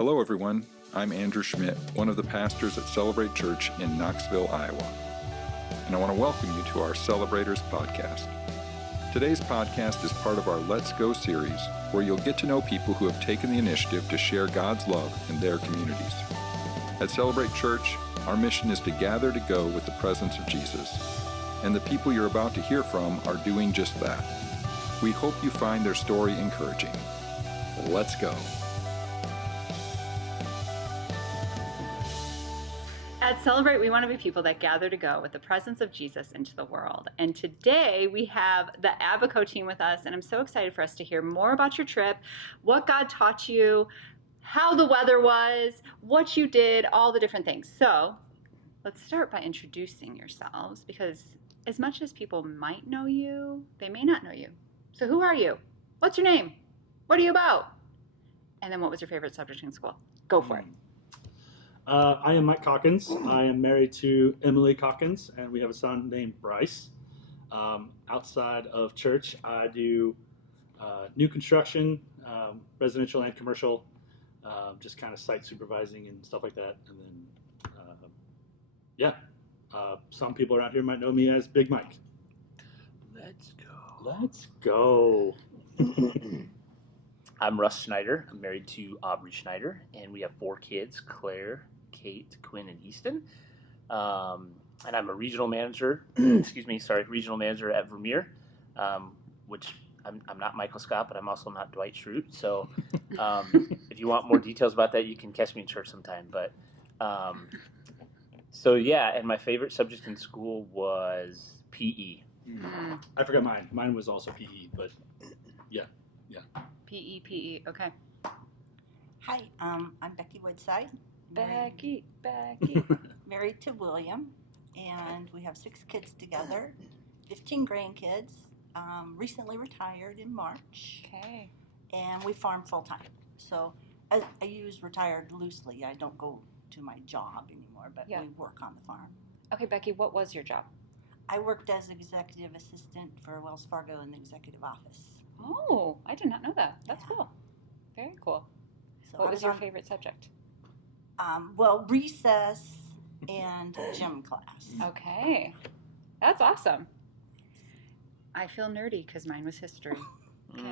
Hello everyone, I'm Andrew Schmidt, one of the pastors at Celebrate Church in Knoxville, Iowa. And I want to welcome you to our Celebrators podcast. Today's podcast is part of our Let's Go series, where you'll get to know people who have taken the initiative to share God's love in their communities. At Celebrate Church, our mission is to gather to go with the presence of Jesus. And the people you're about to hear from are doing just that. We hope you find their story encouraging. Let's go. At Celebrate, we want to be people that gather to go with the presence of Jesus into the world. And today we have the Abaco team with us, and I'm so excited for us to hear more about your trip, what God taught you, how the weather was, what you did, all the different things. So let's start by introducing yourselves, because as much as people might know you, they may not know you. So who are you? What's your name? What are you about? And then what was your favorite subject in school? Go for it. I am Mike Caulkins. I am married to Emily Caulkins, and we have a son named Bryce. Outside of church, I do new construction, residential and commercial, just kind of site supervising and stuff like that. And then, some people around here might know me as Big Mike. Let's go. Let's go. I'm Russ Schneider. I'm married to Aubrey Schneider, and we have 4 kids, Claire, Kate, Quinn, and Easton. And I'm a regional manager, regional manager at Vermeer, which I'm not Michael Scott, but I'm also not Dwight Schrute. So if you want more details about that, you can catch me in church sometime. But and my favorite subject in school was PE. I forgot mine. Mine was also PE, but yeah. PE, okay. Hi, I'm Becky Woodside. Becky. Married to William, and we have 6 kids together, 15 grandkids, recently retired in March. Okay. And we farm full-time. So I use retired loosely. I don't go to my job anymore, but we work on the farm. Okay, Becky, what was your job? I worked as executive assistant for Wells Fargo in the executive office. Oh, I did not know that. That's cool. Very cool. So what was your favorite subject? Recess and gym class. Okay. That's awesome. I feel nerdy because mine was history. Okay.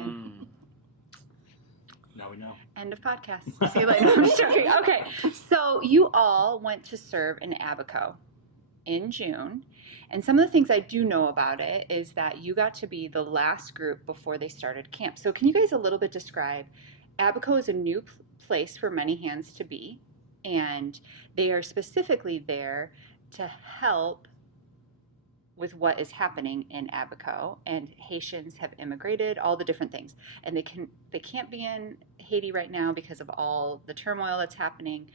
Now we know. End of podcast. See you later. I'm joking. Okay. So you all went to serve in Abaco in June. And some of the things I do know about it is that you got to be the last group before they started camp. So can you guys a little bit describe, Abaco is a new place for many hands to be, and they are specifically there to help with what is happening in Abaco, and Haitians have immigrated, all the different things. And they can't be in Haiti right now because of all the turmoil that's happening.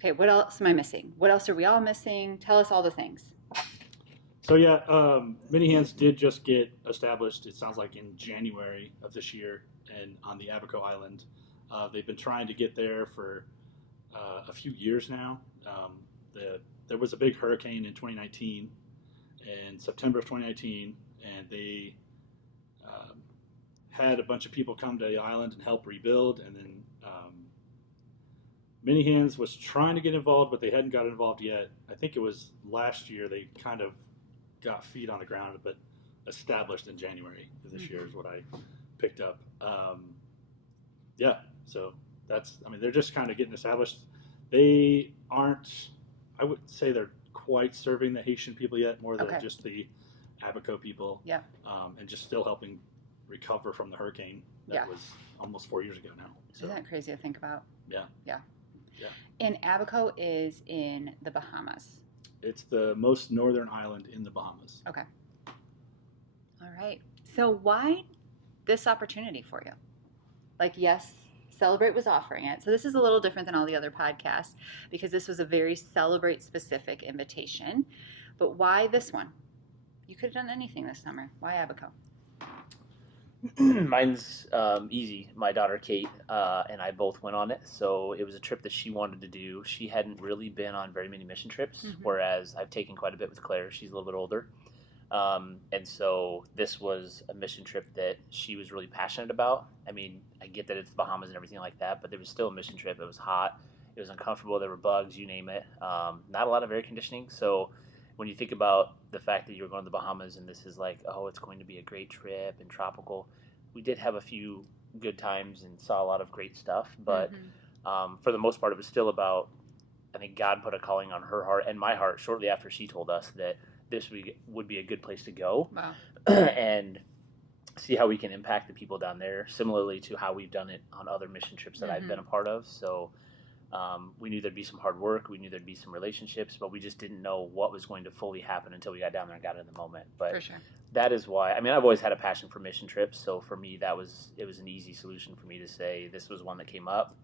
Okay, what else am I missing? What else are we all missing? Tell us all the things. So Mini Hands did just get established, it sounds like in January of this year, and on the Abaco Island. They've been trying to get there for a few years now. There was a big hurricane in 2019, in September of 2019, and they had a bunch of people come to the island and help rebuild, and then Mini Hands was trying to get involved, but they hadn't got involved yet. I think it was last year they kind of got feet on the ground, but established in January of this year is what I picked up. So they're just kind of getting established. They aren't, I would say they're quite serving the Haitian people yet, more than just the Abaco people. Yeah. And just still helping recover from the hurricane that was almost 4 years ago now. So, isn't that crazy to think about? Yeah. And Abaco is in the Bahamas. It's the most northern island in the Bahamas. Okay. All right. So why this opportunity for you? Yes, Celebrate was offering it. So this is a little different than all the other podcasts because this was a very Celebrate specific invitation. But why this one? You could have done anything this summer. Why Abaco? Mine's easy. My daughter Kate and I both went on it, so it was a trip that she wanted to do. She hadn't really been on very many mission trips, whereas I've taken quite a bit with Claire. She's a little bit older. And so this was a mission trip that she was really passionate about. I mean, I get that it's the Bahamas and everything like that, but there was still a mission trip. It was hot. It was uncomfortable. There were bugs, you name it. Not a lot of air conditioning. So when you think about the fact that you're going to the Bahamas and this is like, oh, it's going to be a great trip and tropical, we did have a few good times and saw a lot of great stuff. But for the most part, it was still about, I think God put a calling on her heart and my heart shortly after she told us that this would be a good place to go. Wow. And see how we can impact the people down there, similarly to how we've done it on other mission trips that I've been a part of. So we knew there'd be some hard work, we knew there'd be some relationships, but we just didn't know what was going to fully happen until we got down there and got in the moment. But For sure. that is why, I mean, I've always had a passion for mission trips, so for me it was an easy solution for me to say this was one that came up.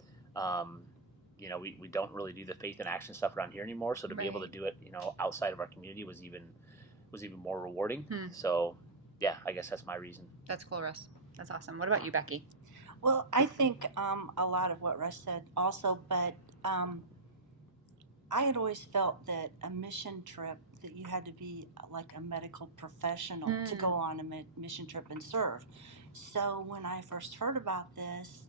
You know, we don't really do the faith and action stuff around here anymore, so to be able to do it, you know, outside of our community was even more rewarding. So yeah, I guess that's my reason. That's cool, Russ. That's awesome. What about you, Becky? Well, I think a lot of what Russ said also, but I had always felt that a mission trip, that you had to be like a medical professional to go on a mission trip and serve. So when I first heard about this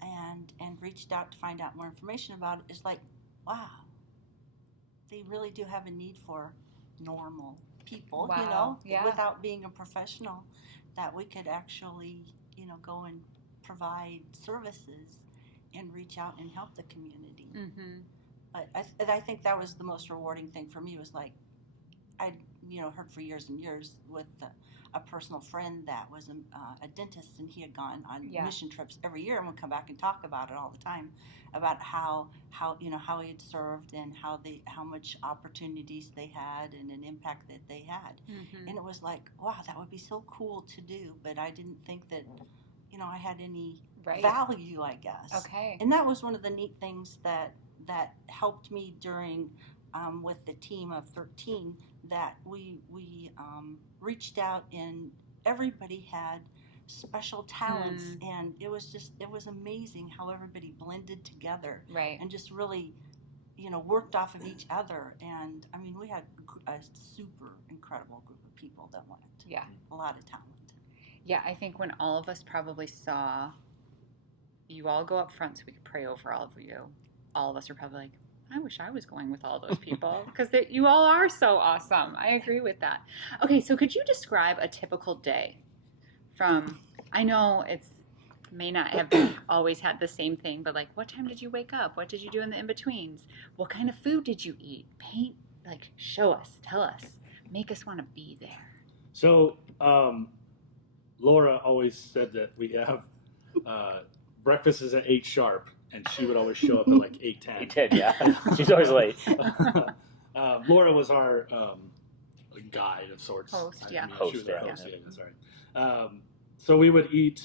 and reached out to find out more information about it, it's like, wow, they really do have a need for normal people, you know, without being a professional, that we could actually, you know, go and provide services and reach out and help the community. But I think that was the most rewarding thing for me, was like, I, you know, heard for years and years with a personal friend that was a dentist, and he had gone on mission trips every year and would come back and talk about it all the time, about how you know, how he had served and how much opportunities they had and an impact that they had. And it was like, wow, that would be so cool to do, but I didn't think that, you know, I had any value, I guess. And that was one of the neat things that helped me during with the team of 13, that we reached out and everybody had special talents, and it was amazing how everybody blended together and just really, you know, worked off of each other. And I mean, we had a super incredible group of people that went. A lot of talent. Yeah, I think when all of us probably saw you all go up front so we could pray over all of you, all of us are probably like, I wish I was going with all those people, because you all are so awesome. I agree with that. Okay, so could you describe a typical day from, I know it's may not have always had the same thing, but like, what time did you wake up? What did you do in the in-betweens? What kind of food did you eat? Paint, like, show us, tell us, make us want to be there. So Laura always said that we have breakfast is at 8 sharp. And she would always show up at like 8:10. 8:10, yeah. She's always late. Laura was our guide of sorts. Host, She was yeah. our host, yeah, that's right. So we would eat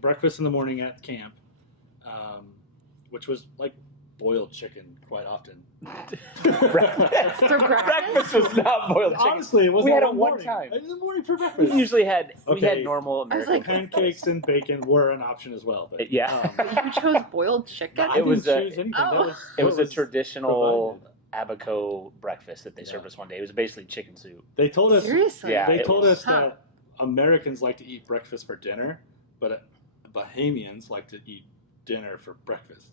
breakfast in the morning at camp, which was like boiled chicken quite often. Breakfast was not boiled chicken. Honestly, it was we had it it one time. In the morning for breakfast. We usually had normal American pancakes and bacon were an option as well. But, You chose boiled chicken? I didn't choose anything. It was a traditional Abaco breakfast that they served us one day. It was basically chicken soup. They told us. Seriously? Yeah, They told us that Americans like to eat breakfast for dinner, but Bahamians like to eat dinner for breakfast.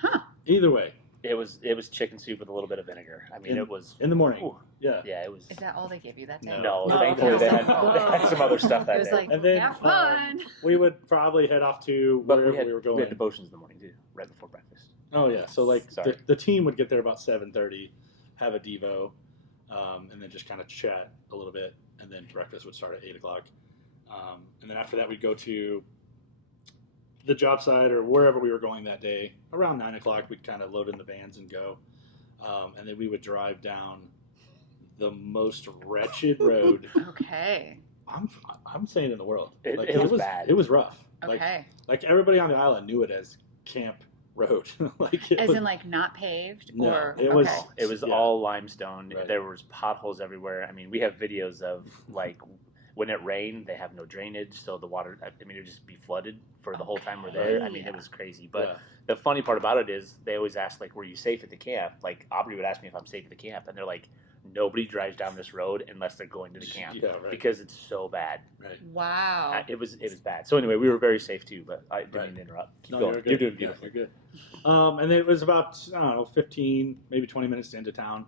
Huh. Either way. It was chicken soup with a little bit of vinegar. I mean, it was in the morning. Ooh, yeah, it was. Is that all they gave you that day? No, thankfully they had some other stuff that it was day. Like, and then have fun. We would probably head off to wherever we were going. We had devotions in the morning too, right before breakfast. Oh yeah, so like the team would get there about 7:30, have a devo, and then just kind of chat a little bit, and then breakfast would start at 8 o'clock, and then after that we'd go to the job site or wherever we were going that day. Around 9 o'clock, we'd kind of load in the vans and go. And then we would drive down the most wretched road. Okay. I'm saying in the world. It was bad. It was rough. Okay. Like everybody on the island knew it as Camp Road. In like not paved? No, or it was all limestone. Right. There was potholes everywhere. I mean, we have videos of like when it rained, they have no drainage, so the water, I mean, it would just be flooded for the whole time we're there. I mean, it was crazy. But the funny part about it is they always ask, like, were you safe at the camp? Like, Aubrey would ask me if I'm safe at the camp, and they're like, nobody drives down this road unless they're going to the camp Yeah, right. because it's so bad. Right. Wow. It was bad. So anyway, we were very safe too, but I didn't mean to interrupt. Keep going. You're doing beautiful. You're good. And it was about, I don't know, 15, maybe 20 minutes into town.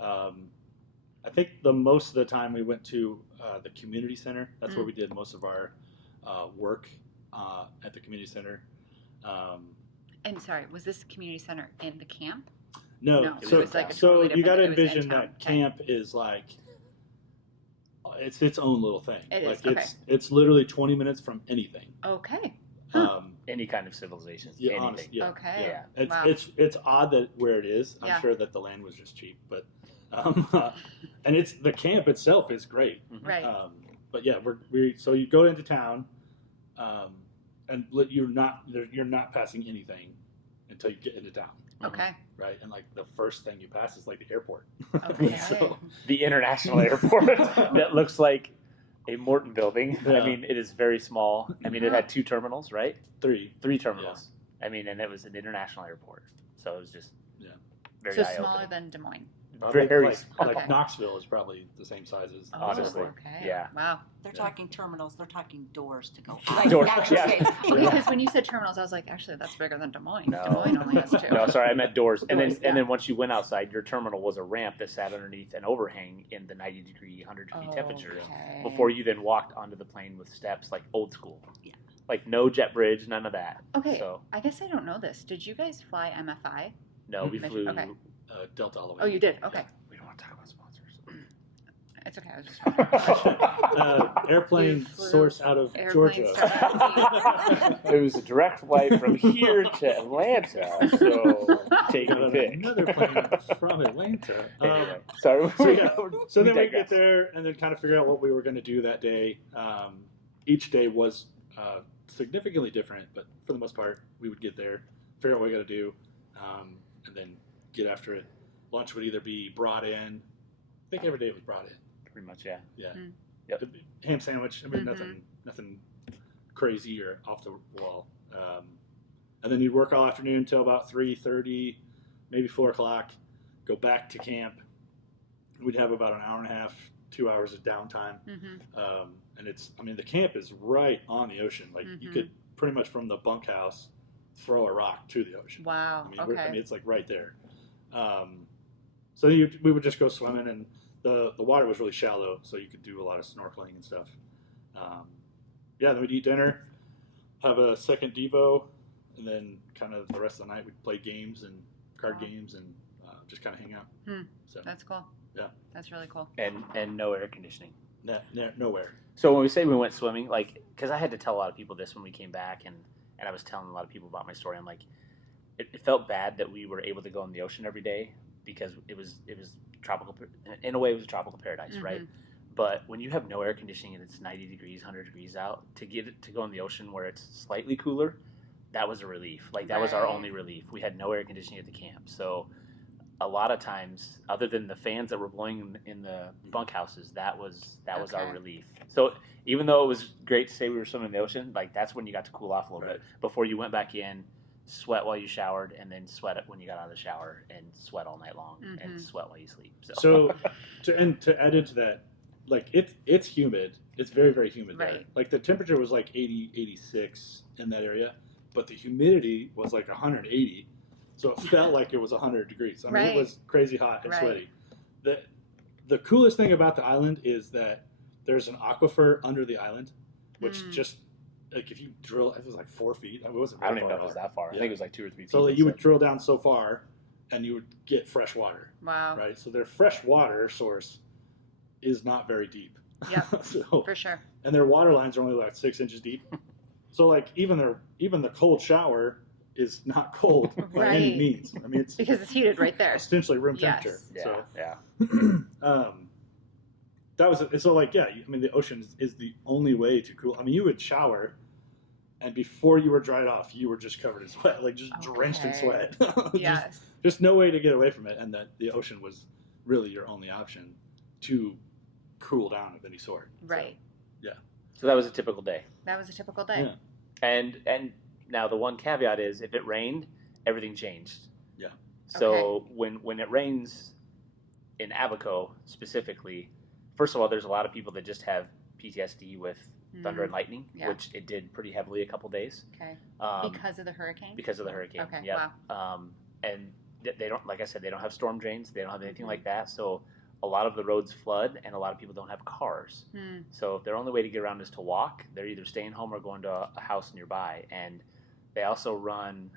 I think most of the time we went to the community center. That's where we did most of our work at the community center. And sorry, was this community center in the camp? No. it So, was like a so totally you got to different- it was envision in town. that camp is like, it's its own little thing. It is, like it's literally 20 minutes from anything. Okay. Any kind of civilization. Yeah, anything. honest, yeah. Okay. Yeah. It's Wow. it's odd that where it is. I'm Yeah. sure that the land was just cheap, but and it's the camp itself is great. Right. But yeah, so you go into town, and you're not passing anything until you get into town, Okay. right? And like the first thing you pass is like the airport. Okay. So, The international airport that looks like a Morton building. Yeah. I mean, it is very small. I mean, it had 2 terminals, right? 3. 3 terminals. I mean, and it was an international airport. So it was just very So eye-opening. smaller than Des Moines. Very like, small. like Okay. Knoxville is probably the same size as Honestly. Okay. Yeah. Wow. They're Yeah. talking terminals. They're talking doors to go. Doors, Actually, yeah. it's- Okay, because when you said terminals, I was like, actually, that's bigger than Des Moines. No. Des Moines only has 2. No, sorry, I meant doors. And Doors, then once you went outside, your terminal was a ramp that sat underneath an overhang in the 90-degree, 100-degree temperatures Okay. before you then walked onto the plane with steps like old school. Yeah. Like no jet bridge, none of that. Okay. So I guess I don't know this. Did you guys fly MFI? no, we Mission- flew. okay. Delta all the way. Oh, you did? Okay. We don't want to talk about sponsors. It's okay. I was just Airplane You flew source out of airplanes Georgia. started It was a direct flight from here to Atlanta, so take Got your pick. another plane from Atlanta. Anyway, sorry. So, yeah. So then we digress. get there and then kind of figure out what we were going to do that day. Each day was significantly different, but for the most part, we would get there, figure out what we got to do, and then get after it. Lunch would either be brought in. I think every day it was brought in. Pretty much, yeah. Yeah. Yep. Ham sandwich. I mean, Mhm. nothing crazy or off the wall. And then you'd work all afternoon until about 3:30, maybe 4 o'clock. Go back to camp. We'd have about an hour and a half, 2 hours of downtime. Mm-hmm. And the camp is right on the ocean. Like you Mhm. could pretty much from the bunkhouse throw a rock to the ocean. Wow. I mean, it's like right there. So we would just go swimming, and the water was really shallow, so you could do a lot of snorkeling and stuff. Then we'd eat dinner, have a second Devo, and then kind of the rest of the night we'd play games and card Wow. games and just kind of hang out. So That's cool. Yeah. That's really cool. And no air conditioning. nowhere. So when we say we went swimming, like, because I had to tell a lot of people this when we came back, and I was telling a lot of people about my story. I'm like, it felt bad that we were able to go in the ocean every day because it was tropical. In a way, it was a tropical paradise, right? But when you have no air conditioning and it's 90 degrees, 100 degrees out, to get it to go in the ocean where it's slightly cooler, that was a relief. Like, that was our Right. only relief. We had no air conditioning at the camp. So a lot of times, other than the fans that were blowing in the bunkhouses, that was our Okay. relief. So even though it was great to say we were swimming in the ocean, like, that's when you got to cool off a little bit before you went back in, sweat while you showered, and then sweat it when you got out of the shower, and sweat all night long, and sweat while you sleep. So to add into that, like it's humid. It's very, very humid there. Right. Like the temperature was like 80, 86 in that area, but the humidity was like 180. So it felt like it was 100 degrees. I mean, Right. it was crazy hot and Right. sweaty. The coolest thing about the island is that there's an aquifer under the island, which just like if you drill, it was like 4 feet. It wasn't. I don't very even know far if it was down. that far. I Yeah. think it was like 2 or 3 feet. So they you would said. drill down so far, and you would get fresh water. Wow. Right. So their fresh water source is not very deep. Yep. So, For sure. and their water lines are only like 6 inches deep. So like even the cold shower is not cold by any Right. means. I mean, it's Because it's heated right there. essentially room Yes. temperature. Yeah, So yeah. that was so like yeah. I mean, the ocean is the only way to cool. I mean, you would shower, and before you were dried off, you were just covered in sweat, like just drenched in Okay. sweat. Yes. Just no way to get away from it, and that the ocean was really your only option to cool down of any sort. Right. So that was a typical day. That was a typical day. Yeah. And now the one caveat is if it rained, everything changed. Yeah. So when it rains in Abaco specifically, first of all, there's a lot of people that just have PTSD with thunder and lightning, which it did pretty heavily a couple days. Okay. Because of the hurricane? Because of the hurricane. Okay. Yep. Wow. And they don't, like I said, they don't have storm drains. They don't have anything like that. So a lot of the roads flood, and a lot of people don't have cars. So if their only way to get around is to walk, they're either staying home or going to a house nearby. And they also run,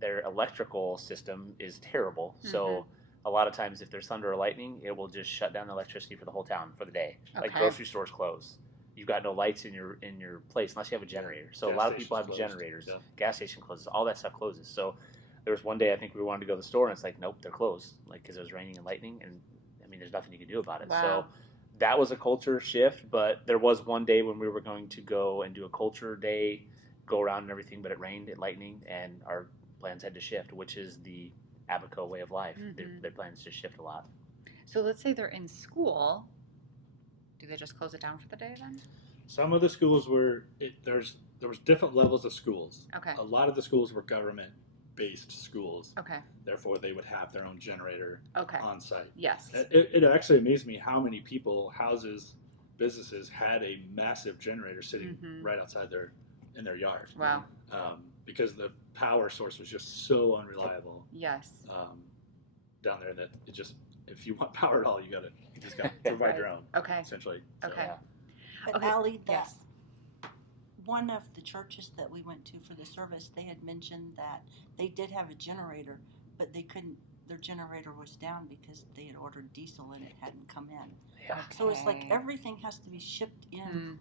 their electrical system is terrible. So a lot of times if there's thunder or lightning, it will just shut down the electricity for the whole town for the day. Like grocery stores close. You've got no lights in your place unless you have a generator. So a lot of people have generators. Yeah. Gas station closes. All that stuff closes. So there was one day I think we wanted to go to the store, and it's like, nope, they're closed. Like, because it was raining and lightning, and I mean, there's nothing you can do about it. Wow. So that was a culture shift. But there was one day when we were going to go and do a culture day, go around and everything, but it rained and lightning, and our plans had to shift, which is the Abaco way of life. Their plans just shift a lot. So let's say they're in school. Do they just close it down for the day then? Some of the schools were there was different levels of schools. Okay. A lot of the schools were government-based schools. Okay. Therefore, they would have their own generator on site. Yes. It actually amazed me how many people, houses, businesses had a massive generator sitting right outside in their yard. Wow. Because the power source was just so unreliable. Yes. Down there that it just, if you want power at all, you just got to provide your own. Okay. Essentially. Okay. So, But Okay. Allie, Yes. one of the churches that we went to for the service, they had mentioned that they did have a generator, but they couldn't. Their generator was down because they had ordered diesel and it hadn't come in. Yeah. So it's like Okay. everything has to be shipped in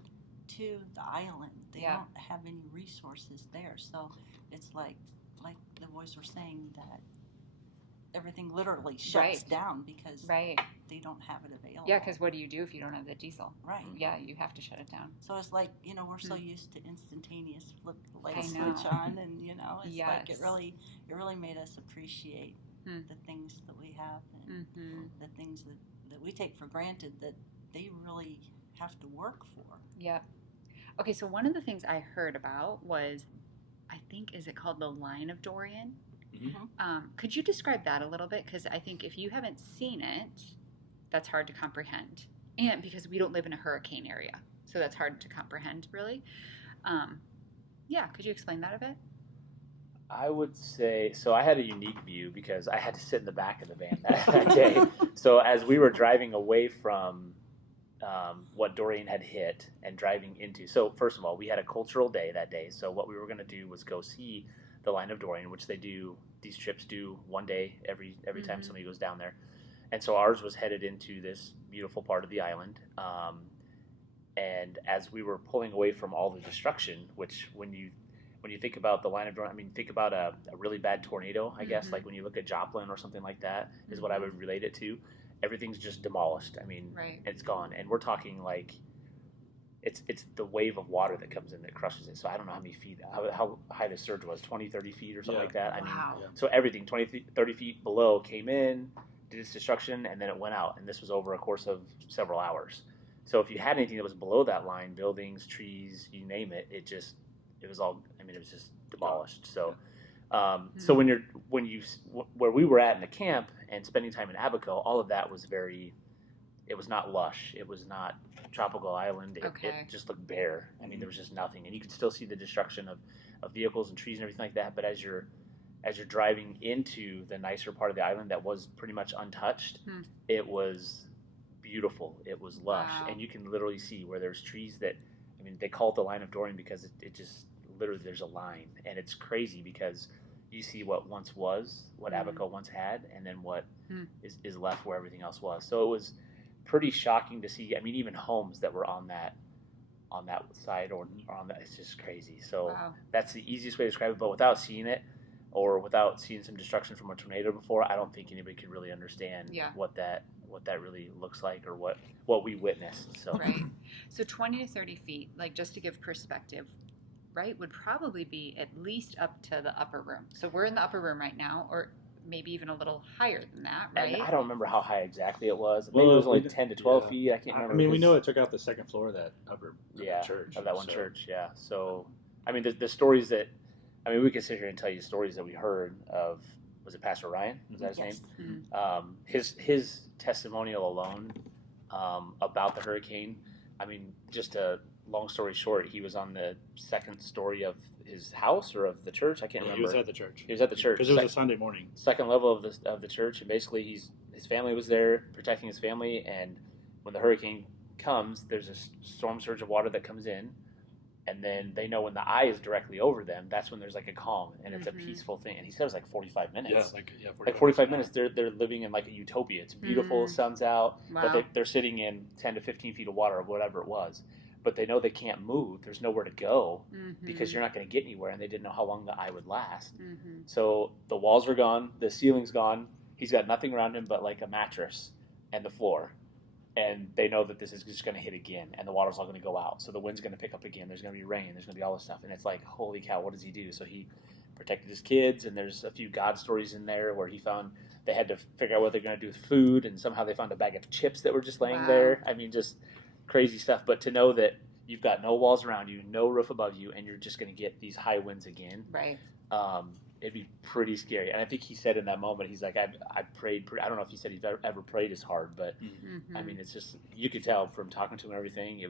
to the island. They Yeah. don't have any resources there, so it's like the boys were saying that everything literally shuts down because they don't have it available. Yeah, because what do you do if you don't have the diesel? Right. Yeah, you have to shut it down. So it's like, we're so used to instantaneous flip the light I switch know. on, and it's like it Yes. really made us appreciate the things that we have and the things that we take for granted that they really have to work for. Yep. Okay, so one of the things I heard about was, I think, is it called the Line of Dorian? Could you describe that a little bit? Because I think if you haven't seen it, that's hard to comprehend. And because we don't live in a hurricane area, so that's hard to comprehend, really. Could you explain that a bit? I would say, so I had a unique view because I had to sit in the back of the van that day. So as we were driving away from what Dorian had hit and driving into, so first of all, we had a cultural day that day. So what we were going to do was go see the Line of Dorian, which these trips do one day every time somebody goes down there. And so ours was headed into this beautiful part of the island. And as we were pulling away from all the destruction, which when you think about the Line of Dorian, I mean, think about a really bad tornado, I guess, like when you look at Joplin or something like that, is what I would relate it to. Everything's just demolished. I mean, it's gone. And we're talking like, it's the wave of water that comes in that crushes it. So I don't know how many feet, how high the surge was, 20, 30 feet or something like that. I mean, so everything 20, 30 feet below came in, did its destruction, and then it went out. And this was over a course of several hours. So if you had anything that was below that line, buildings, trees, you name it, it was all, I mean, it was just demolished. So, so where we were at in the camp and spending time in Abaco, all of that was it was not lush. It was not tropical island. It just looked bare. I mean, there was just nothing. And you could still see the destruction of vehicles and trees and everything like that. But as you're driving into the nicer part of the island that was pretty much untouched, it was beautiful. It was lush. Wow. And you can literally see where there's trees that, I mean, they call it the Line of Dorian because it just, literally there's a line. And it's crazy because you see what once was, what Abaco once had, and then what is left where everything else was. So it was pretty shocking to see. I mean, even homes that were on that side or on that, it's just crazy. So that's the easiest way to describe it. But without seeing it, or without seeing some destruction from a tornado before, I don't think anybody could really understand what that really looks like or what we witnessed. So So 20 to 30 feet, like just to give perspective, right, would probably be at least up to the upper room. So we're in the upper room right now, or maybe even a little higher than that, right? And I don't remember how high exactly it was. Maybe it was only 10 to 12 feet. I can't remember. I mean, we know it took out the second floor of that upper church. Of that one church, yeah. So, I mean, the stories that, I mean, we could sit here and tell you stories that we heard of was it Pastor Ryan? Was that his Yes. name? His testimonial alone about the hurricane. I mean, just a long story short, he was on the second story of his house or of the church. I can't remember. He was at the church. He was at the church because it was a Sunday morning. Second level of the church, and basically his family was there protecting his family. And when the hurricane comes, there's a storm surge of water that comes in. And then they know when the eye is directly over them, that's when there's like a calm and it's a peaceful thing. And he said it was like 45 minutes. Yeah, 45 minutes. They're living in like a utopia. It's beautiful, sun's out, Wow. but they're sitting in 10 to 15 feet of water or whatever it was. But they know they can't move. There's nowhere to go because you're not going to get anywhere. And they didn't know how long the eye would last. So the walls were gone, the ceiling's gone. He's got nothing around him but like a mattress and the floor. And they know that this is just going to hit again, and the water's all going to go out. So the wind's going to pick up again. There's going to be rain. There's going to be all this stuff. And it's like, holy cow, what does he do? So he protected his kids, and there's a few God stories in there where he found they had to figure out what they're going to do with food, and somehow they found a bag of chips that were just laying there. I mean, just crazy stuff. But to know that you've got no walls around you, no roof above you, and you're just going to get these high winds again. Right. It'd be pretty scary. And I think he said in that moment, he's like, I prayed. I don't know if he said he's ever prayed as hard, but I mean, it's just, you could tell from talking to him and everything,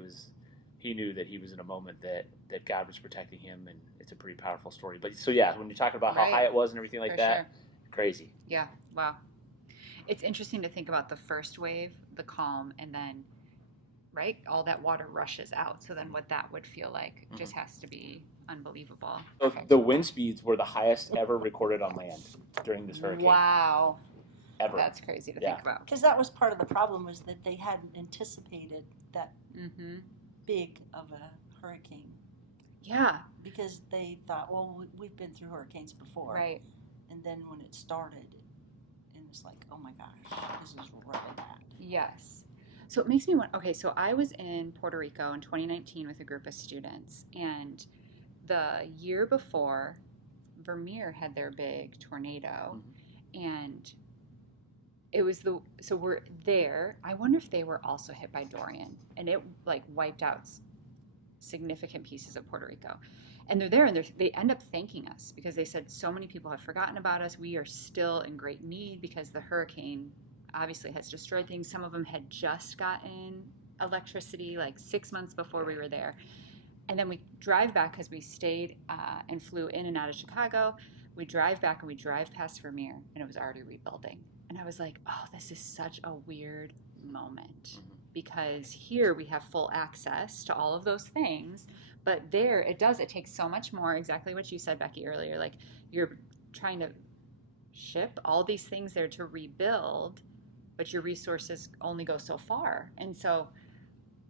he knew that he was in a moment that God was protecting him, and it's a pretty powerful story. But so yeah, when you're talking about how high it was and everything like that, crazy. Yeah. Wow. It's interesting to think about the first wave, the calm, and then, right, all that water rushes out. So then what that would feel like just has to be unbelievable. So the wind speeds were the highest ever recorded on land during this hurricane. Wow. Ever. That's crazy to think about. Because that was part of the problem, was that they hadn't anticipated that big of a hurricane. Yeah. Because they thought, well, we've been through hurricanes before. Right. And then when it started, and it's like, oh my gosh, this is really bad. Yes. So it makes me want, okay, so I was in Puerto Rico in 2019 with a group of students, and the year before, Vermeer had their big tornado, and it was so we're there. I wonder if they were also hit by Dorian, and it like wiped out significant pieces of Puerto Rico. And they're there, and they end up thanking us because they said so many people have forgotten about us. We are still in great need because the hurricane obviously has destroyed things. Some of them had just gotten electricity like 6 months before we were there. And then we drive back because we stayed and flew in and out of Chicago. We drive back and we drive past Vermeer, and it was already rebuilding. And I was like, oh, this is such a weird moment because here we have full access to all of those things. But there, it takes so much more, exactly what you said, Becky, earlier. Like, you're trying to ship all these things there to rebuild, but your resources only go so far. And so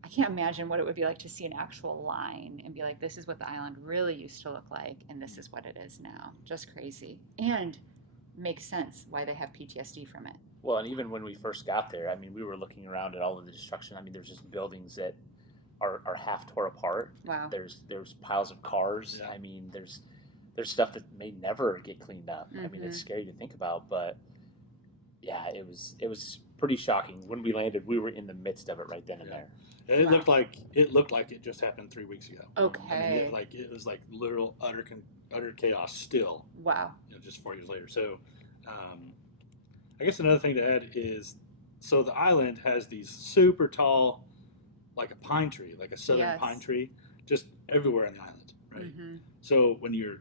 I can't imagine what it would be like to see an actual line and be like, this is what the island really used to look like, and this is what it is now. Just crazy. And makes sense why they have PTSD from it. Well, and even when we first got there, I mean, we were looking around at all of the destruction. I mean, there's just buildings that are half tore apart. Wow. There's piles of cars. Yeah. I mean, there's stuff that may never get cleaned up. I mean, it's scary to think about, but yeah, it was pretty shocking. When we landed, we were in the midst of it right then and there. And it looked like it just happened 3 weeks ago. Okay. I mean, it was like literal utter chaos still. Wow. Just 4 years later. So, I guess another thing to add is, so the island has these super tall, like a pine tree, like a southern pine tree, just everywhere on the island, right? So when you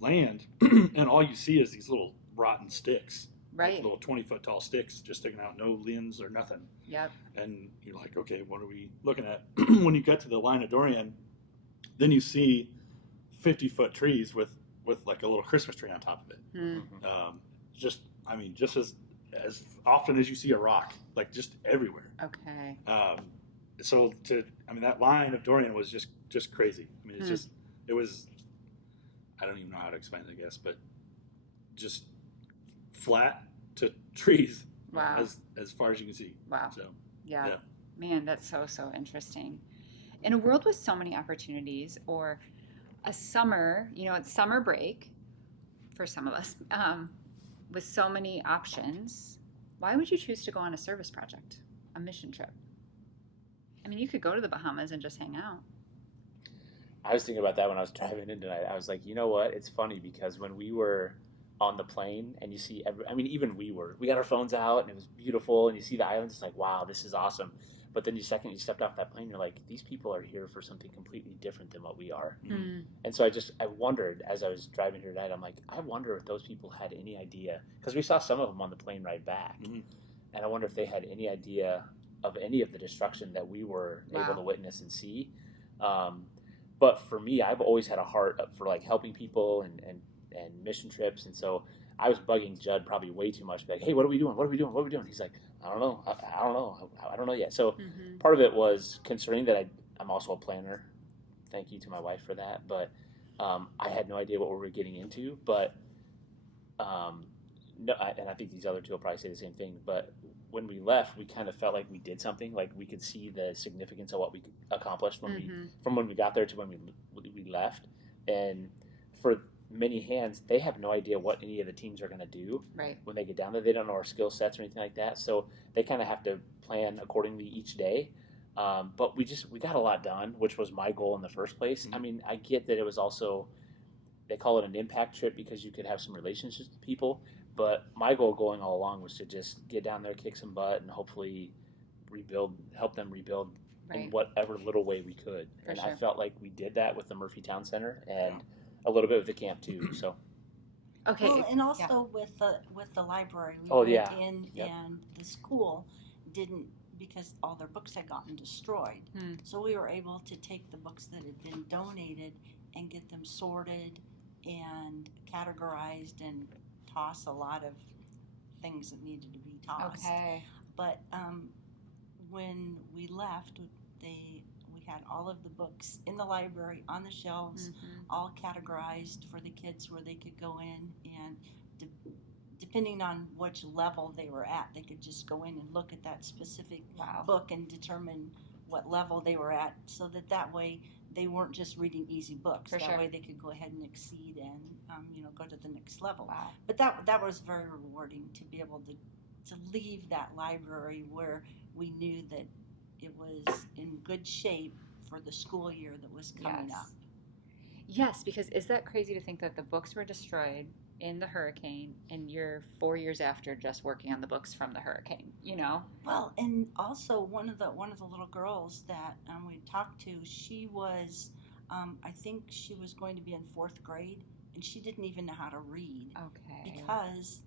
land, and all you see is these little rotten sticks. Right. Like little 20-foot tall sticks just sticking out, no limbs or nothing. Yep. And you're like, okay, what are we looking at? When you get to the line of Dorian, then you see 50-foot trees with like a little Christmas tree on top of it. Just as often as you see a rock, like just everywhere. Okay. So that line of Dorian was just crazy. I mean, it was, I don't even know how to explain it, I guess, but just flat to trees. Wow. As far as you can see. Wow. So yeah. Man, that's so interesting. In a world with so many opportunities, or a summer, it's summer break for some of us, with so many options, why would you choose to go on a service project, a mission trip? I mean, you could go to the Bahamas and just hang out. I was thinking about that when I was driving in tonight. I was like, you know what? It's funny because when we were on the plane, and you see even we got our phones out, and it was beautiful, and you see the islands. It's like, wow, this is awesome. But then you stepped off that plane, you're like, these people are here for something completely different than what we are. Mm. And so I wondered, as I was driving here tonight, I'm like, I wonder if those people had any idea, because we saw some of them on the plane ride back, and I wonder if they had any idea of any of the destruction that we were able to witness and see. But for me, I've always had a heart for like helping people and mission trips, and so I was bugging Judd probably way too much, like, hey, what are we doing? What are we doing? What are we doing? He's like, I don't know. I don't know. I don't know yet. So part of it was concerning that I'm also a planner. Thank you to my wife for that. But I had no idea what we were getting into. But no, and I think these other two will probably say the same thing. But when we left, we kind of felt like we did something. Like we could see the significance of what we accomplished from when we got there to when we left. And for many hands, they have no idea what any of the teams are going to do when they get down there. They don't know our skill sets or anything like that, so they kind of have to plan accordingly each day. But we got a lot done, which was my goal in the first place. I mean, I get that it was also, they call it an impact trip because you could have some relationships with people, but my goal going all along was to just get down there, kick some butt, and hopefully help them rebuild in whatever little way we could. I felt like we did that with the Murphy Town Center and a little bit with the camp too. So okay. Well, and also with the library, we went in and the school didn't, because all their books had gotten destroyed. So we were able to take the books that had been donated and get them sorted and categorized and toss a lot of things that needed to be tossed. Okay. But when we left, we had all of the books in the library on the shelves, all categorized for the kids where they could go in and depending on which level they were at, they could just go in and look at that specific book and determine what level they were at, so that way they weren't just reading easy books. That way they could go ahead and exceed and go to the next level. Wow. But that was very rewarding to be able to leave that library where we knew that it was in good shape for the school year that was coming up. Yes, because is that crazy to think that the books were destroyed in the hurricane and you're 4 years after just working on the books from the hurricane, Well, and also one of the little girls that we talked to, she was, I think she was going to be in 4th grade, and she didn't even know how to read. Okay. Because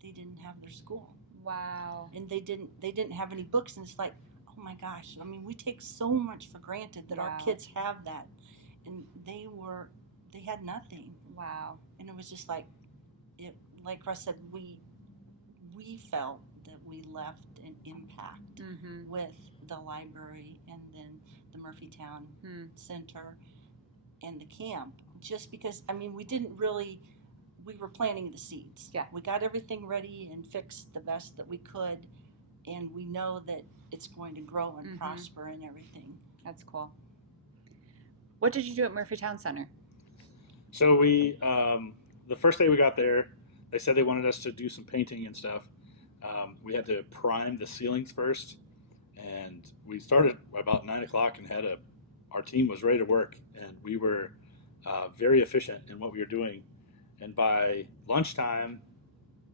they didn't have their school. Wow. And they didn't have any books, and it's like, oh my gosh, I mean, we take so much for granted that our kids have that, and they had nothing. Wow. And it was just like Russ said, we felt that we left an impact with the library and then the Murphytown Center and the camp, just because, I mean, we were planting the seeds. Yeah. We got everything ready and fixed the best that we could, and we know that it's going to grow and prosper and everything. That's cool. What did you do at Murphy Town Center? So we, the first day we got there, they said they wanted us to do some painting and stuff. We had to prime the ceilings first, and we started about 9 o'clock and our team was ready to work, and we were very efficient in what we were doing. And by lunchtime,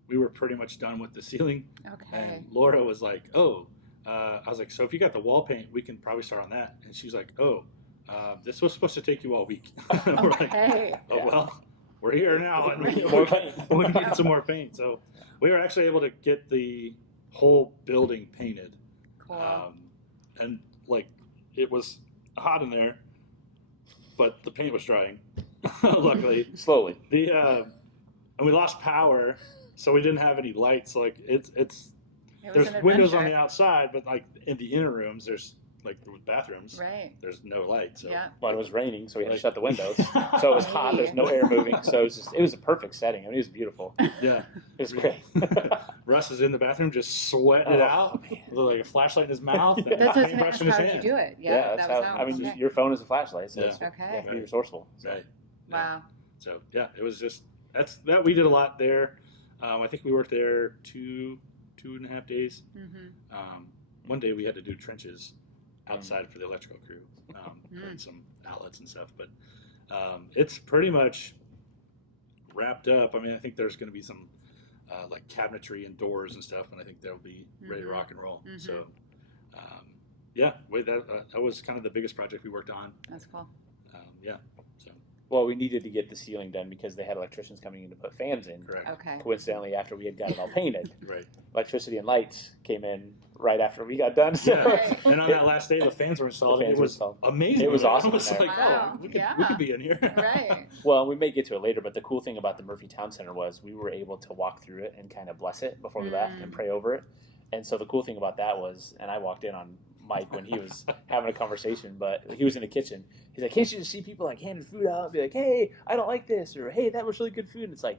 we were pretty much done with the ceiling. Okay. And Laura was like, I was like, so if you got the wall paint, we can probably start on that. And she's like, this was supposed to take you all week. We're like, well, we're here now, and we need some more paint. So we were actually able to get the whole building painted. Cool. And like, it was hot in there, but the paint was drying. Luckily, slowly. And we lost power, so we didn't have any lights. So like there's windows on the outside, but like in the inner rooms, there's like with bathrooms. Right. There's no light. So. Yeah. Well, it was raining, so we had to shut the windows. So it was hot. There's no air moving. So it was a perfect setting. I mean, it was beautiful. Yeah. It was great. Russ is in the bathroom just sweating it out with like a flashlight in his mouth and that's a paintbrush in his hand. How did you do it? Yeah, that's how. I mean, your phone is a flashlight, so it's, you have to be resourceful. So. Right. Wow. So yeah, it was just that we did a lot there. I think we worked there 2.5 days. One day we had to do trenches outside for the electrical crew, putting some outlets and stuff. But it's pretty much wrapped up. I mean, I think there's going to be some like cabinetry and doors and stuff, and I think they'll be ready to rock and roll. So, that was kind of the biggest project we worked on. That's cool. So. Well, we needed to get the ceiling done because they had electricians coming in to put fans in. Correct. Okay. Coincidentally, after we had got it all painted, Right. electricity and lights came in right after we got done. So. Yeah. And on that last day, the fans were installed. The fans it was were installed. amazing. It was awesome It was in there. like, Wow. we could be in here. Right. Well, we may get to it later, but the cool thing about the Murphy Town Center was we were able to walk through it and kind of bless it before we left and pray over it. And so the cool thing about that was, and I walked in on Mike when he was having a conversation, but he was in the kitchen. He's like, can't you just see people like handing food out and be like, hey, I don't like this, or hey, that was really good food. And it's like,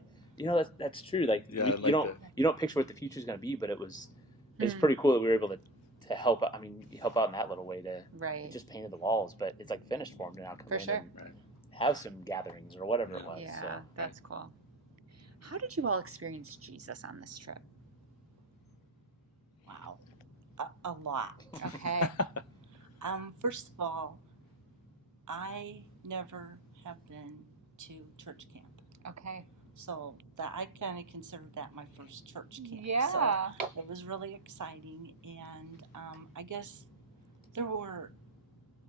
that's true. Like, Yeah, you don't picture what the future's going to be, but it's pretty cool that we were able to help. I mean, help out in that little way to just painted the walls, but it's like finished form now. For sure. Have some gatherings or whatever it was. Yeah, so. that's cool. How did you all experience Jesus on this trip? Wow, a lot. Okay. First of all, I never have been to church camp, Okay. so that I kind of considered that my first church camp. Yeah. So it was really exciting, and I guess there were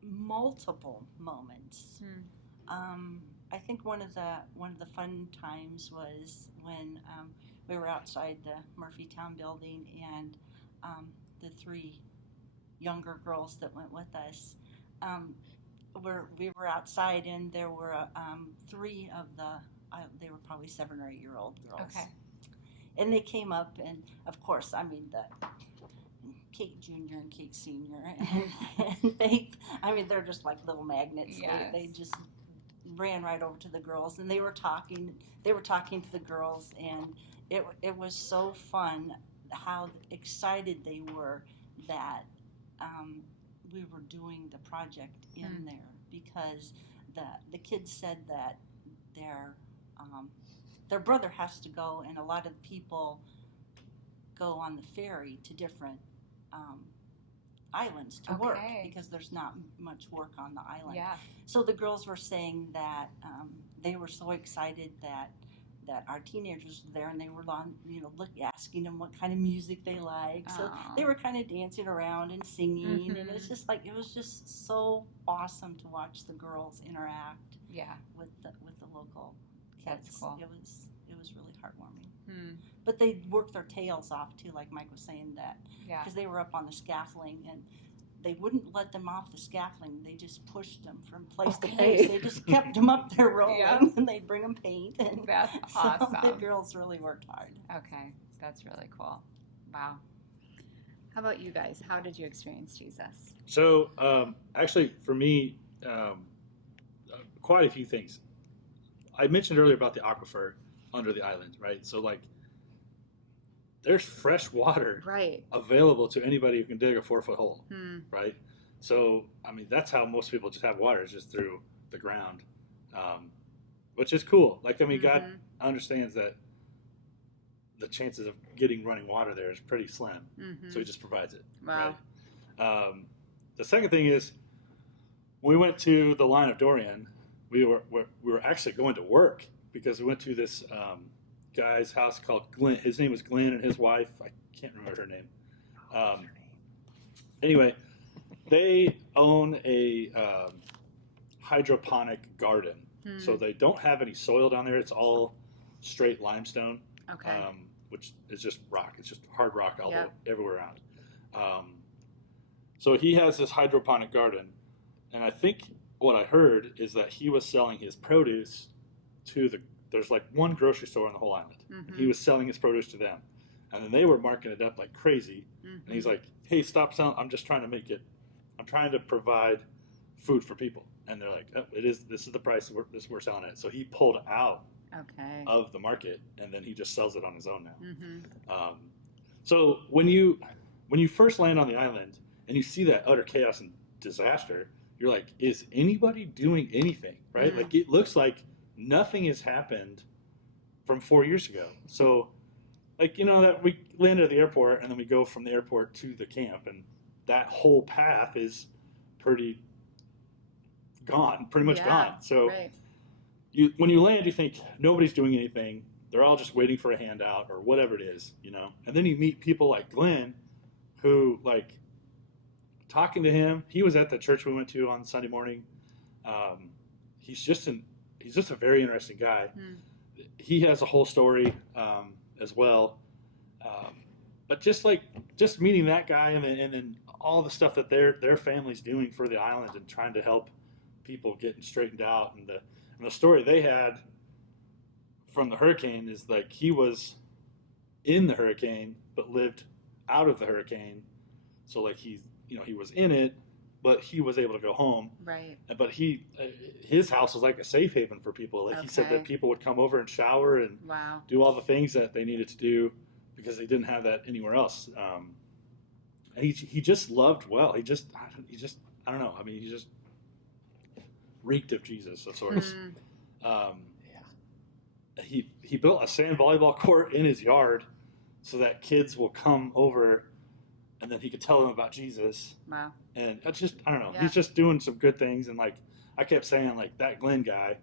multiple moments. I think one of the fun times was when we were outside the Murphy Town building, and the three younger girls that went with us, we were outside, and there were three of they were probably 7 or 8 year old girls. Okay. And they came up, and of course, I mean, Kate Jr. and Kate Sr. and they're just like little magnets. Yes. They just ran right over to the girls, and they were talking to the girls, and it was so fun how excited they were that we were doing the project in there, because the kids said that their brother has to go, and a lot of people go on the ferry to different islands to work, because there's not much work on the island. Yeah. So the girls were saying that they were so excited that our teenagers were there, and they were asking them what kind of music they like. So they were kind of dancing around and singing, and it was just so awesome to watch the girls interact with the local kids. That's cool. It was really heartwarming. But they worked their tails off too, like Mike was saying, that because they were up on the scaffolding, and they wouldn't let them off the scaffolding. They just pushed them from place to place. They just kept them up there rolling, and they'd bring them paint. And That's so awesome. the girls really worked hard. Okay, that's really cool. Wow. How about you guys? How did you experience Jesus? So, actually, for me, quite a few things. I mentioned earlier about the aquifer under the island, right? So, like, there's fresh water available to anybody who can dig a 4-foot hole, right? So, I mean, that's how most people just have water, is just through the ground, which is cool. Like, I mean, God understands that the chances of getting running water there is pretty slim, so He just provides it. Wow. Right? The second thing is, when we went to the line of Dorian, we were actually going to work, because we went to this guy's house called Glenn. His name was Glenn, and his wife, I can't remember her name. Anyway, they own a hydroponic garden, so they don't have any soil down there. It's all straight limestone, which is just rock. It's just hard rock everywhere around. So he has this hydroponic garden, and I think what I heard is that he was selling his produce to there's like one grocery store on the whole island. And he was selling his produce to them. And then they were marking it up like crazy. And he's like, hey, stop selling. I'm just trying to I'm trying to provide food for people. And they're like, oh, this is the price we're selling it. So he pulled out of the market, and then he just sells it on his own now. So when you first land on the island and you see that utter chaos and disaster, you're like, is anybody doing anything, right? Like, it looks like nothing has happened from 4 years ago. So, like, that we landed at the airport, and then we go from the airport to the camp, and that whole path is pretty much gone. So when you land, you think nobody's doing anything. They're all just waiting for a handout or whatever it is, And then you meet people like Glenn, who talking to him. He was at the church we went to on Sunday morning. He's just a very interesting guy. He has a whole story as well. But just meeting that guy and then all the stuff that their family's doing for the island and trying to help people getting straightened out, and the story they had from the hurricane is he was in the hurricane but lived out of the hurricane, so he was in it, but he was able to go home. Right. But his house was like a safe haven for people. He said that people would come over and shower and do all the things that they needed to do because they didn't have that anywhere else. And he just loved well. He just I don't know. I mean, he just reeked of Jesus of sorts. He built a sand volleyball court in his yard so that kids will come over and then he could tell them about Jesus. Wow. And I don't know. Yeah. He's just doing some good things. And I kept saying that Glenn guy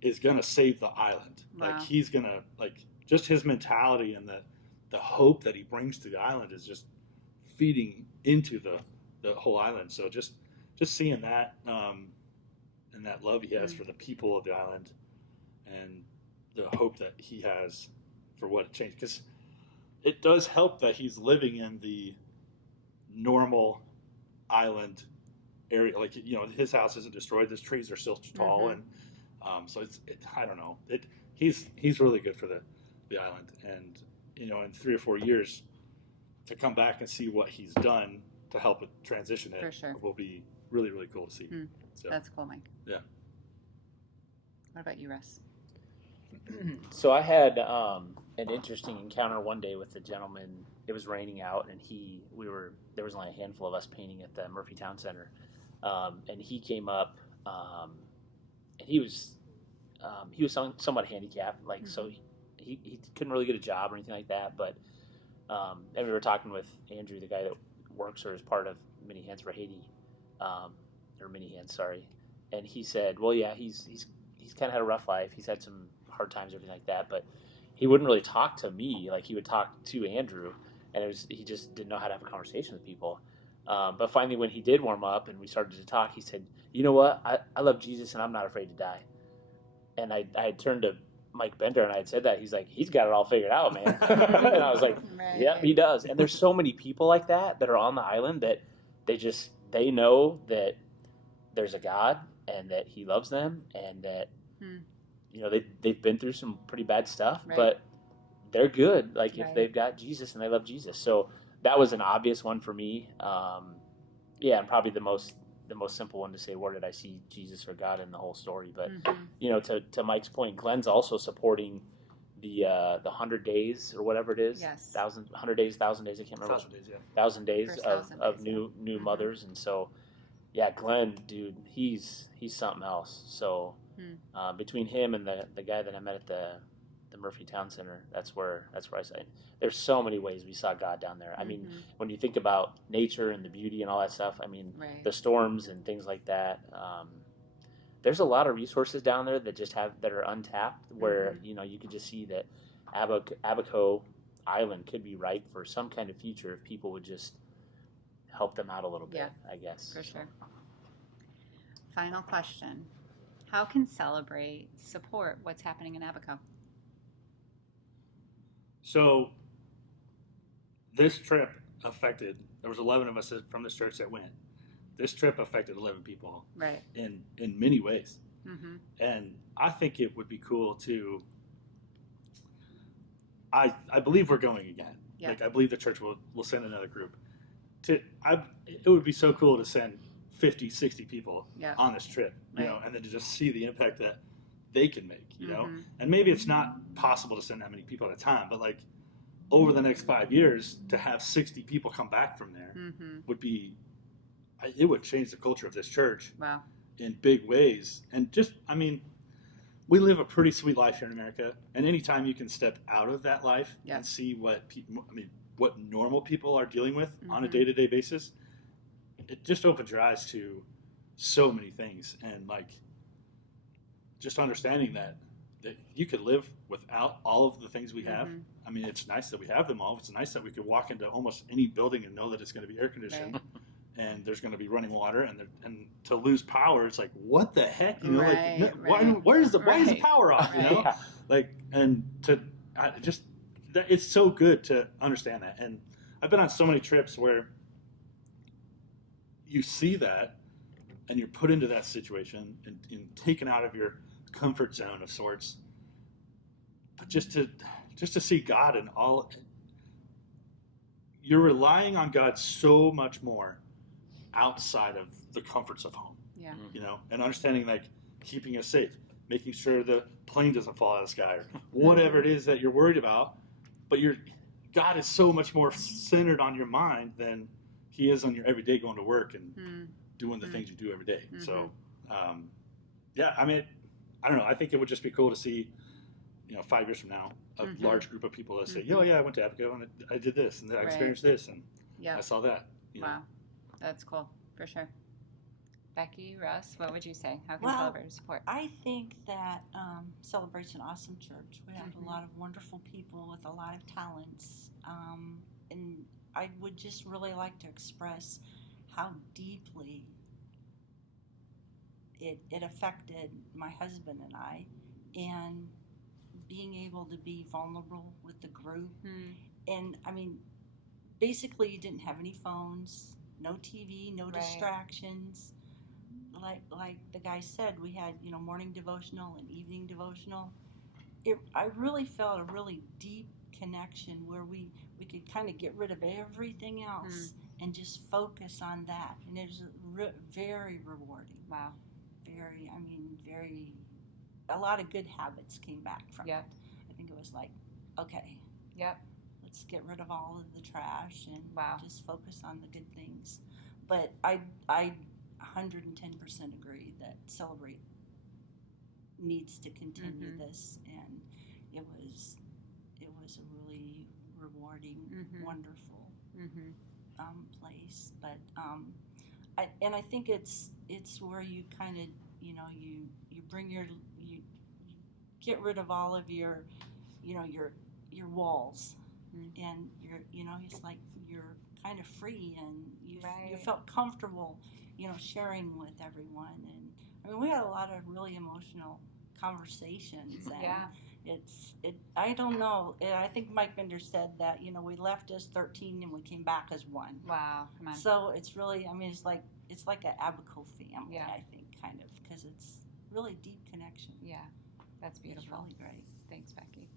is going to save the island. Wow. He's going to just his mentality and the hope that he brings to the island is just feeding into the whole island. So just seeing that and that love he has for the people of the island and the hope that he has for what it changed. Because it does help that he's living in the normal island area. His house isn't destroyed. His trees are still tall. And so I don't know. He's really good for the island. And, in 3 or 4 years to come back and see what he's done to help it transition it for sure. will be really, really cool to see. So, that's cool, Mike. Yeah. What about you, Russ? So I had an interesting encounter one day with a gentleman. It was raining out, and there was only a handful of us painting at the Murphy Town Center, and he came up, and he was somewhat handicapped, so he couldn't really get a job or anything like that. But and we were talking with Andrew, the guy that works or is part of Mini Hands for Haiti, or Mini Hands, sorry, and he said, well, yeah, he's kind of had a rough life. He's had some hard times, everything like that, but he wouldn't really talk to me. He would talk to Andrew, and he just didn't know how to have a conversation with people. But finally, when he did warm up and we started to talk, he said, you know what? I love Jesus and I'm not afraid to die. And I had turned to Mike Bender and I had said that. He's like, he's got it all figured out, man. And I was like, right. Yeah, he does. And there's so many people like that are on the island that they know that there's a God and that he loves them and that, they've been through some pretty bad stuff, right. but they're good. If right. they've got Jesus and they love Jesus. So that was an obvious one for me. And probably the most simple one to say, where did I see Jesus or God in the whole story? But, to Mike's point, Glenn's also supporting the 100 days or whatever it is. Yes. 100 days, 1,000 days. I can't remember. 1,000 days, yeah. 1,000 days First of 1,000 days, new mothers. And so, yeah, Glenn, dude, he's something else. So between him and the guy that I met at the Murphy Town Center, that's where I say there's so many ways we saw God down there. I mean, when you think about nature and the beauty and all that stuff, I mean, right. the storms and things like that, there's a lot of resources down there that are untapped where, you could just see that Abaco Island could be ripe for some kind of future if people would just help them out a little bit, I guess. For sure. Final question. How can Celebrate support what's happening in Abaco? So this trip there was 11 of us from this church that went. This trip affected 11 people, right? In many ways. And I think it would be cool to, I believe we're going again. Yeah. I believe the church will send another group. It would be so cool to send 50, 60 people on this trip, right. And then to just see the impact that they can make, and maybe it's not possible to send that many people at a time, but over the next 5 years to have 60 people come back from there it would change the culture of this church. Wow. In big ways. And we live a pretty sweet life here in America, and anytime you can step out of that life and see what normal people are dealing with on a day-to-day basis, it just opens your eyes to so many things. And just understanding that you could live without all of the things we have. Mhm. I mean, it's nice that we have them all. It's nice that we could walk into almost any building and know that it's going to be air conditioned. Right. And there's going to be running water, and to lose power, it's like, what the heck, you know? Right, like, why right. why is the Right. power off? You know, Yeah. like, and it's so good to understand that. And I've been on so many trips where you see that, and you're put into that situation and taken out of your comfort zone of sorts. But just to see God in all, you're relying on God so much more outside of the comforts of home, Yeah. you know, and understanding, like, keeping us safe, making sure the plane doesn't fall out of the sky, or whatever it is that you're worried about. But God is so much more centered on your mind than He is on your everyday going to work and doing the things you do every day. So, yeah, I mean, I don't know. I think it would just be cool to see, 5 years from now, a large group of people that say, "Oh yeah, I went to Abaco and I did this and I experienced this and I saw that." Wow, that's cool for sure. Becky, Russ, what would you say? How can Well, Celebrators support? I think that Celebrate's an awesome church. We have a lot of wonderful people with a lot of talents. And I would just really like to express how deeply it affected my husband and I, and being able to be vulnerable with the group. And I mean, basically you didn't have any phones, no TV, no distractions. Like the guy said, we had, morning devotional and evening devotional. I really felt a really deep connection where we could kind of get rid of everything else and just focus on that. And it was very rewarding. Wow. A lot of good habits came back from Yep. it. I think it was like, okay, Yep. let's get rid of all of the trash and Wow. just focus on the good things. But I 110% agree that Celebrate needs to continue this, and it was a really rewarding, wonderful place. But I think it's where you kind of you bring you get rid of all of your your walls, and it's like you're kind of free, and you felt comfortable sharing with everyone. And I mean, we had a lot of really emotional conversations, and I don't know, I think Mike Bender said that we left as 13 and we came back as one. Wow, come on. So it's really, I mean, it's like an Abaco family, I think, kind of, because it's really deep connection. Yeah, that's beautiful. It's really great. Thanks, Becky.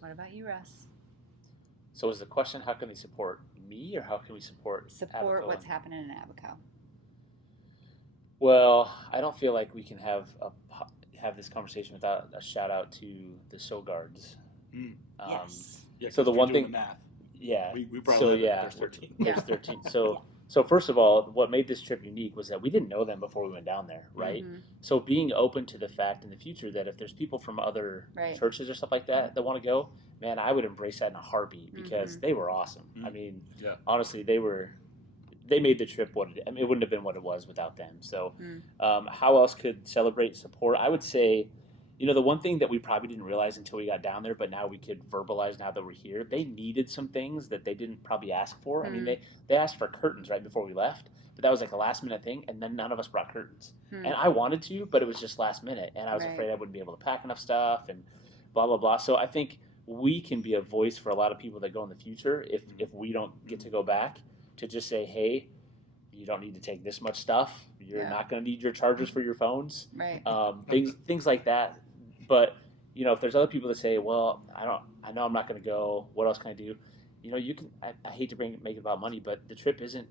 What about you, Russ? So is the question, how can they support me, or how can we support Abaco? What's happening in Abaco? Well, I don't feel like we can have this conversation without a shout out to the Sogards. Yes. Yeah, so the you're one doing thing, math. yeah. We brought so 11, yeah, there's 13. There's 13. So first of all, what made this trip unique was that we didn't know them before we went down there, right? So being open to the fact in the future that if there's people from other churches or stuff like that want to go, man, I would embrace that in a heartbeat, because they were awesome. I mean, honestly, they made the trip it wouldn't have been what it was without them. So how else could Celebrate support? I would say, the one thing that we probably didn't realize until we got down there, but now we could verbalize now that we're here, they needed some things that they didn't probably ask for. I mean, they asked for curtains right before we left, but that was like a last minute thing, and then none of us brought curtains. And I wanted to, but it was just last minute, and I was afraid I wouldn't be able to pack enough stuff and blah, blah, blah. So I think we can be a voice for a lot of people that go in the future if we don't get to go back, to just say, hey, you don't need to take this much stuff. You're not going to need your chargers for your phones. Right. Things like that. But if there's other people that say, well, I know I'm not going to go. What else can I do? You can. I hate to make it about money, but the trip isn't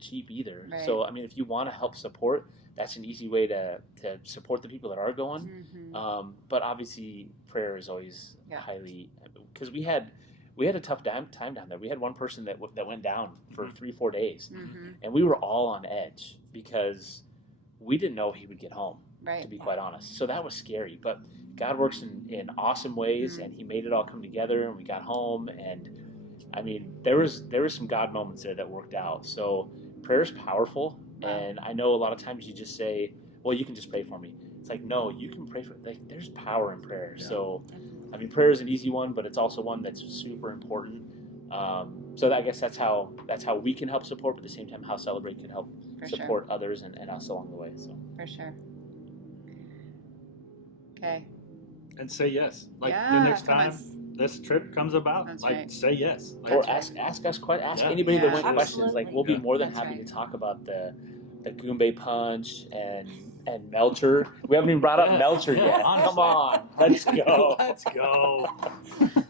cheap either. Right. So I mean, if you want to help support, that's an easy way to support the people that are going. But obviously, prayer is always highly, because we had a tough time down there. We had one person that went down for 3-4 days, and we were all on edge because we didn't know he would get home. Right. To be quite honest, so that was scary. But God works in awesome ways, and He made it all come together, and we got home. And I mean, there was some God moments there that worked out. So prayer is powerful, and I know a lot of times you just say, "Well, you can just pray for me." It's like, no, you can pray for, like, there's power in prayer. Yeah. So, I mean, prayer is an easy one, but it's also one that's super important. So I guess that's how we can help support, but at the same time, how Celebrate can help For support others and us along the way. So For sure. Okay. And say yes. Like Yeah, the next come on. time this trip comes about, That's like right. say yes. Like, or That's ask us questions. Ask Yeah. anybody that Yeah. wants questions. Like, we'll be Yeah. more than That's happy right. to talk about the Goombay punch and Melcher. We haven't even brought up Yeah. Melcher Yeah, yet. honestly. Come on, let's go. Let's go.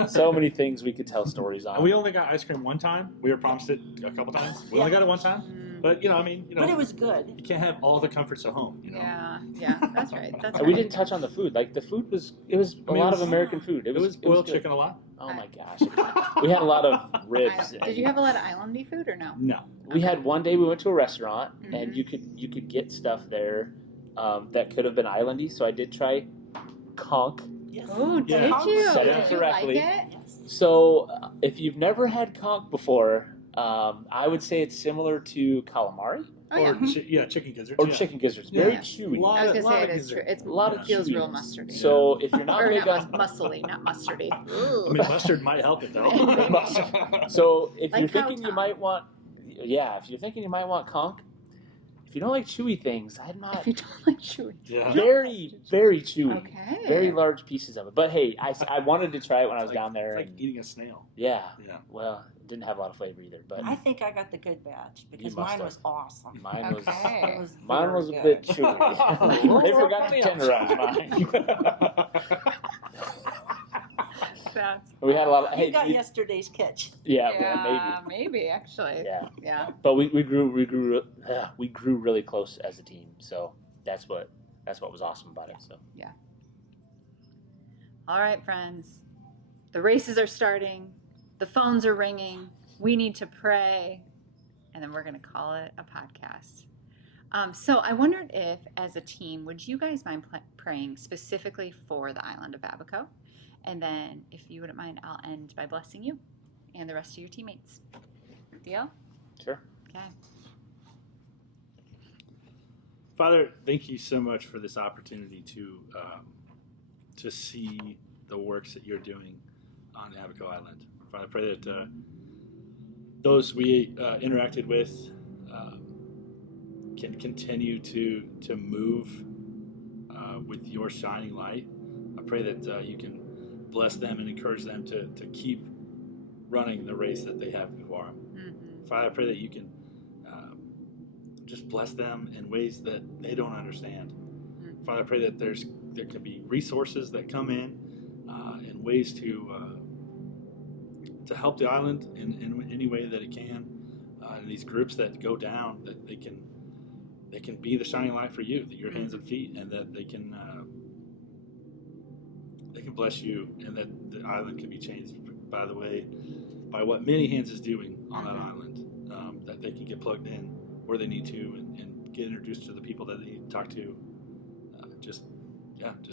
So many things we could tell stories on. And we only got ice cream one time. We were promised it a couple times. We only got it one time. Mm, But I mean, But it was good. you can't have all the comforts of home. Yeah, that's right. That's And right. we didn't touch on the food. Like, the food was a mean, lot it of was- American food. It was boiled good. chicken a lot. Oh my gosh, we had a lot of ribs. Did you have a lot of islandy food or no? No. We had one day we went to a restaurant and Mhm. you could get stuff there that could have been islandy. So I did try conch. Yes. Oh, did Yeah. you? Said it Did you correctly. like it? Yes. So if you've never had conch before, I would say it's similar to calamari Oh yeah. Or chicken gizzards. or yeah. chicken gizzards. Yeah. Very Yeah. chewy. Lot- I was gonna lot say of it is true. gizzard. It's A lot it of feels chewy. real mustardy. So if you're not or big not on muscly, not mustardy. I mean, mustard might help it though. So if Like you're cow thinking you tongue. might want, if you're thinking you might want conch, if you don't like chewy things, I'm If not you don't like chewy. Yeah. very, very chewy. Okay. Very large pieces of it. But hey, I wanted to try it when I was down there. It's like and eating a snail. yeah, Yeah. well, it didn't have a lot of flavor either. But I think I got the good batch because You must mine have. was awesome. mine was Okay. It was mine very was a good. bit chewy. They forgot to tenderize mine. That's We had a lot of You got yesterday's catch. yeah, maybe actually. maybe yeah. Yeah. But we grew really close as a team. So that's what was awesome about it. So All right, friends. The races are starting. The phones are ringing. We need to pray, and then we're going to call it a podcast. So I wondered if, as a team, would you guys mind praying specifically for the island of Abaco? And then, if you wouldn't mind, I'll end by blessing you and the rest of your teammates. Deal? sure. Okay. Father, thank you so much for this opportunity to see the works that you're doing on Abaco Island. Father, I pray that those we interacted with can continue to move with your shining light. I pray that you can bless them and encourage them to keep running the race that they have before them. Mm-hmm. Father, I pray that you can just bless them in ways that they don't understand. Mm-hmm. Father, I pray that there can be resources that come in and ways to help the island in any way that it can. And these groups that go down, that they can be the shining light for you, that your hands and feet, and that they can bless you, and that the island can be changed by what Many Hands is doing on that island. That they can get plugged in where they need to and get introduced to the people that they need to talk to. Just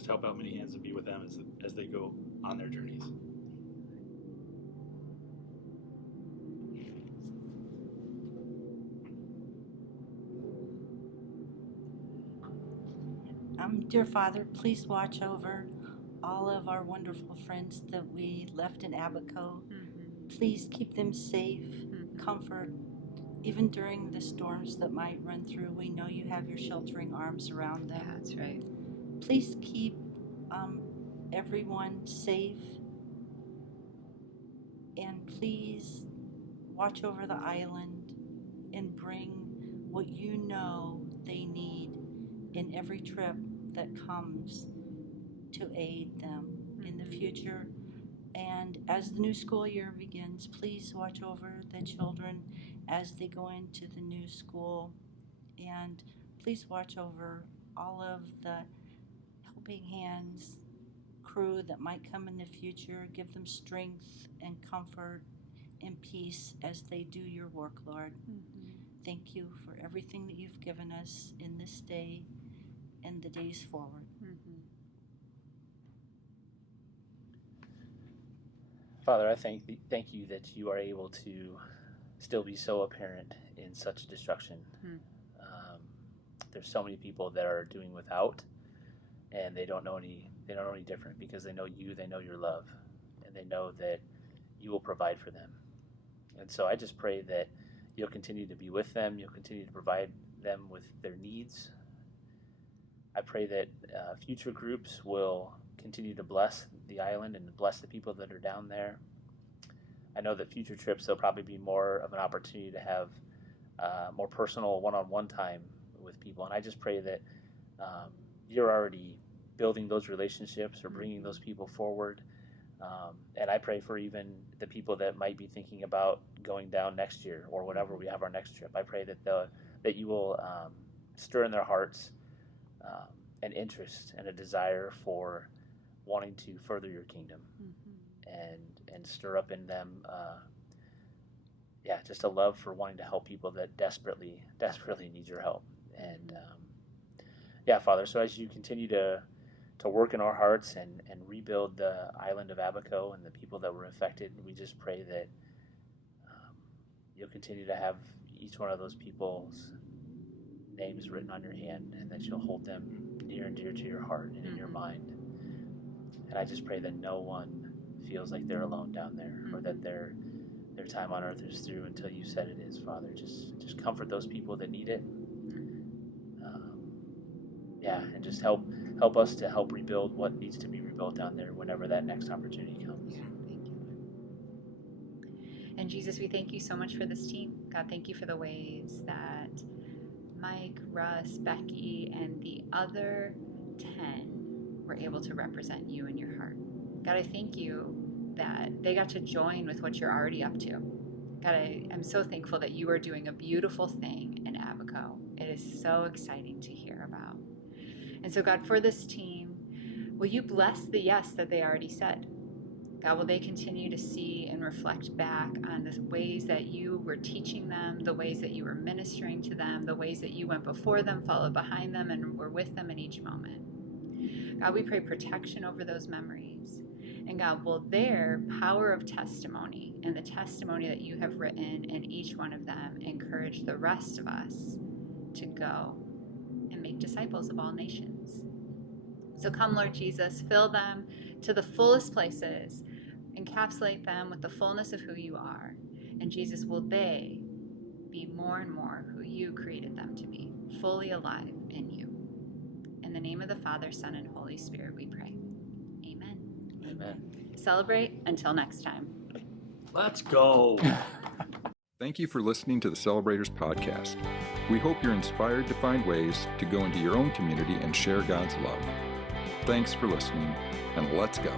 help out Many Hands and be with them as they go on their journeys. Dear Father, please watch over all of our wonderful friends that we left in Abaco. Mm-hmm. Please keep them safe, Mm-hmm. comfort, even during the storms that might run through. We know you have your sheltering arms around Yeah, them. that's right. Please keep everyone safe, and please watch over the island and bring what you know they need in every trip that comes to aid them in the future. And as the new school year begins, please watch over the children as they go into the new school, and please watch over all of the helping hands crew that might come in the future. Give them strength and comfort and peace as they do your work, Lord. Mm-hmm. Thank you for everything that you've given us in this day and the days forward. Mm-hmm. Father, I thank you that you are able to still be so apparent in such destruction. Hmm. There's so many people that are doing without, and they don't know any different, because they know you, they know your love, and they know that you will provide for them. And so I just pray that you'll continue to be with them, you'll continue to provide them with their needs. I pray that future groups will continue to bless the island and bless the people that are down there. I know that future trips, there'll probably be more of an opportunity to have more personal one-on-one time with people. And I just pray that you're already building those relationships or bringing those people forward. And I pray for even the people that might be thinking about going down next year or whenever we have our next trip. I pray that you will stir in their hearts an interest and a desire for wanting to further your kingdom, and stir up in them just a love for wanting to help people that desperately need your help. And Father, so as you continue to work in our hearts and rebuild the island of Abaco and the people that were affected, we just pray that you'll continue to have each one of those people's names written on your hand, and that you'll hold them near and dear to your heart and in your mind. And I just pray that no one feels like they're alone down there, or that their time on earth is through until you said it is, Father. Just comfort those people that need it. And just help us to help rebuild what needs to be rebuilt down there whenever that next opportunity comes. Yeah, thank you, Lord. And Jesus, we thank you so much for this team. God, thank you for the ways that Mike, Russ, Becky, and the other 10 were able to represent you in your heart. God, I thank you that they got to join with what you're already up to. God, I'm so thankful that you are doing a beautiful thing in Abaco. It is so exciting to hear about. And so, God, for this team, will you bless the yes that they already said? God, will they continue to see and reflect back on the ways that you were teaching them, the ways that you were ministering to them, the ways that you went before them, followed behind them, and were with them in each moment? God, we pray protection over those memories. And God, will their power of testimony and the testimony that you have written in each one of them encourage the rest of us to go and make disciples of all nations? So come, Lord Jesus, fill them to the fullest places, encapsulate them with the fullness of who you are. And Jesus, will they be more and more who you created them to be, fully alive in you. In the name of the Father, Son, and Holy Spirit, we pray. Amen. Amen. Celebrate until next time. Let's go. Thank you for listening to the Celebrators podcast. We hope you're inspired to find ways to go into your own community and share God's love. Thanks for listening, and let's go.